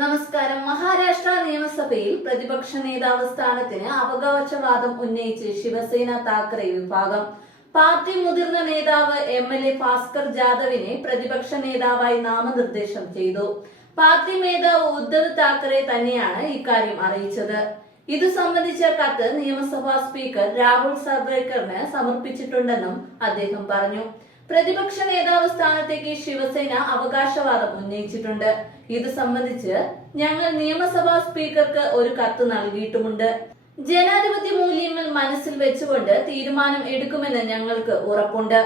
നമസ്കാരം. മഹാരാഷ്ട്ര നിയമസഭയിൽ പ്രതിപക്ഷ നേതാവ് സ്ഥാനത്തിന് അവകാശവാദം ഉന്നയിച്ച് ശിവസേന താക്കറെ വിഭാഗം. പാർട്ടി മുതിർന്ന നേതാവ് MLA ഭാസ്കർ ജാദവിനെ പ്രതിപക്ഷ നേതാവായി നാമനിർദ്ദേശം ചെയ്തു. പാർട്ടി നേതാവ് ഉദ്ധവ് താക്കറെ തന്നെയാണ് ഇക്കാര്യം അറിയിച്ചത്. ഇതു സംബന്ധിച്ച കത്ത് നിയമസഭാ സ്പീക്കർ രാഹുൽ സർവേക്കറിന് സമർപ്പിച്ചിട്ടുണ്ടെന്നും അദ്ദേഹം പറഞ്ഞു. പ്രതിപക്ഷ നേതാവ് സ്ഥാനത്തേക്ക് ശിവസേന അവകാശവാദം ഉന്നയിച്ചിട്ടുണ്ട്. ഇത് സംബന്ധിച്ച് ഞങ്ങൾ നിയമസഭാ സ്പീക്കർക്ക് ഒരു കത്ത് നൽകിയിട്ടുമുണ്ട്. ജനാധിപത്യ മൂല്യങ്ങൾ മനസ്സിൽ വെച്ചുകൊണ്ട് തീരുമാനം എടുക്കുമെന്ന് ഞങ്ങൾക്ക് ഉറപ്പുണ്ട്.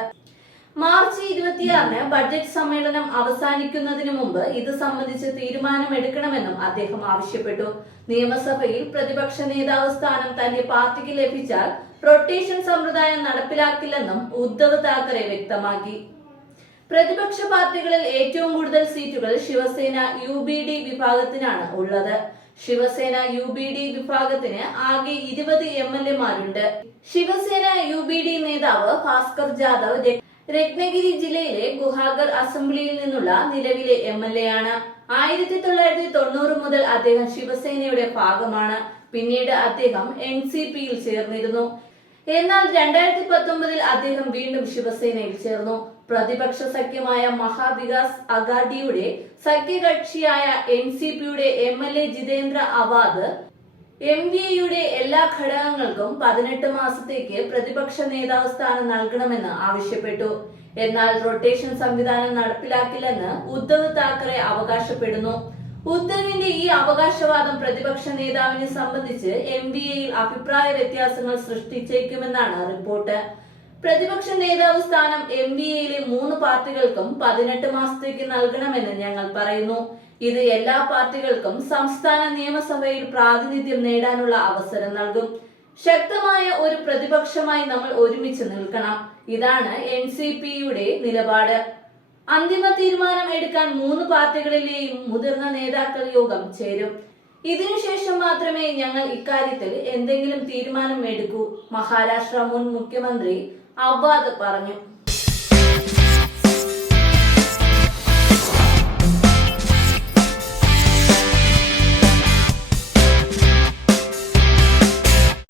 മാർച്ച് 26-ന് ബഡ്ജറ്റ് സമ്മേളനം അവസാനിക്കുന്നതിന് മുമ്പ് ഇത് സംബന്ധിച്ച് തീരുമാനമെടുക്കണമെന്നും അദ്ദേഹം ആവശ്യപ്പെട്ടു. നിയമസഭയിൽ പ്രതിപക്ഷ നേതാവ് സ്ഥാനം തന്റെ പാർട്ടിക്ക് ലഭിച്ചാൽ റൊട്ടേഷൻ സമ്പ്രദായം നടപ്പിലാക്കില്ലെന്നും ഉദ്ധവ് താക്കറെ വ്യക്തമാക്കി. പ്രതിപക്ഷ പാർട്ടികളിൽ ഏറ്റവും കൂടുതൽ സീറ്റുകൾ ശിവസേന UBD വിഭാഗത്തിനാണ് ഉള്ളത്. ശിവസേന UBD വിഭാഗത്തിന് ആകെ 20 MLA-മാരുണ്ട്. ശിവസേന UBD നേതാവ് ഭാസ്കർ ജാദവ് രത്നഗിരി ജില്ലയിലെ ഗുഹാഗർ അസംബ്ലിയിൽ നിന്നുള്ള നിലവിലെ MLA ആണ്. 1990 മുതൽ അദ്ദേഹം ശിവസേനയുടെ ഭാഗമാണ്. പിന്നീട് അദ്ദേഹം NCPയിൽ ചേർന്നിരുന്നു. എന്നാൽ 2019-ൽ അദ്ദേഹം വീണ്ടും ശിവസേനയിൽ ചേർന്നു. പ്രതിപക്ഷ സഖ്യമായ മഹാവികാസ് അഘാഡിയുടെ സഖ്യകക്ഷിയായ NCPയുടെ MLA ജിതേന്ദ്ര അവാദ് MVAയുടെ എല്ലാ ഘടകങ്ങൾക്കും 18 മാസത്തേക്ക് പ്രതിപക്ഷ നേതാവ് സ്ഥാനം നൽകണമെന്ന് ആവശ്യപ്പെട്ടു. എന്നാൽ റൊട്ടേഷൻ സംവിധാനം നടപ്പിലാക്കില്ലെന്ന് ഉദ്ധവ് താക്കറെ അവകാശപ്പെടുന്നു. ഉദ്ധവിന്റെ ഈ അവകാശവാദം പ്രതിപക്ഷ നേതാവിനെ സംബന്ധിച്ച് MVAയിൽ അഭിപ്രായ വ്യത്യാസങ്ങൾ സൃഷ്ടിച്ചേക്കുമെന്നാണ് റിപ്പോർട്ട്. പ്രതിപക്ഷ നേതാവ് സ്ഥാനം MVAയിലെ 3 പാർട്ടികൾക്കും 18 മാസത്തേക്ക് നൽകണമെന്ന് ഞങ്ങൾ പറയുന്നു. ഇത് എല്ലാ പാർട്ടികൾക്കും സംസ്ഥാന നിയമസഭയിൽ പ്രാതിനിധ്യം നേടാനുള്ള അവസരം നൽകും. ശക്തമായ ഒരു പ്രതിപക്ഷമായി നമ്മൾ ഒരുമിച്ച് നിൽക്കണം. ഇതാണ് NCPയുടെ നിലപാട്. അന്തിമ തീരുമാനം എടുക്കാൻ 3 പാർട്ടികളിലെയും മുതിർന്ന നേതാക്കൾ യോഗം ചേരും. ഇതിനുശേഷം മാത്രമേ ഞങ്ങൾ ഇക്കാര്യത്തിൽ എന്തെങ്കിലും തീരുമാനം എടുക്കൂ, മഹാരാഷ്ട്ര മുൻ മുഖ്യമന്ത്രി അവാദ് പറഞ്ഞു.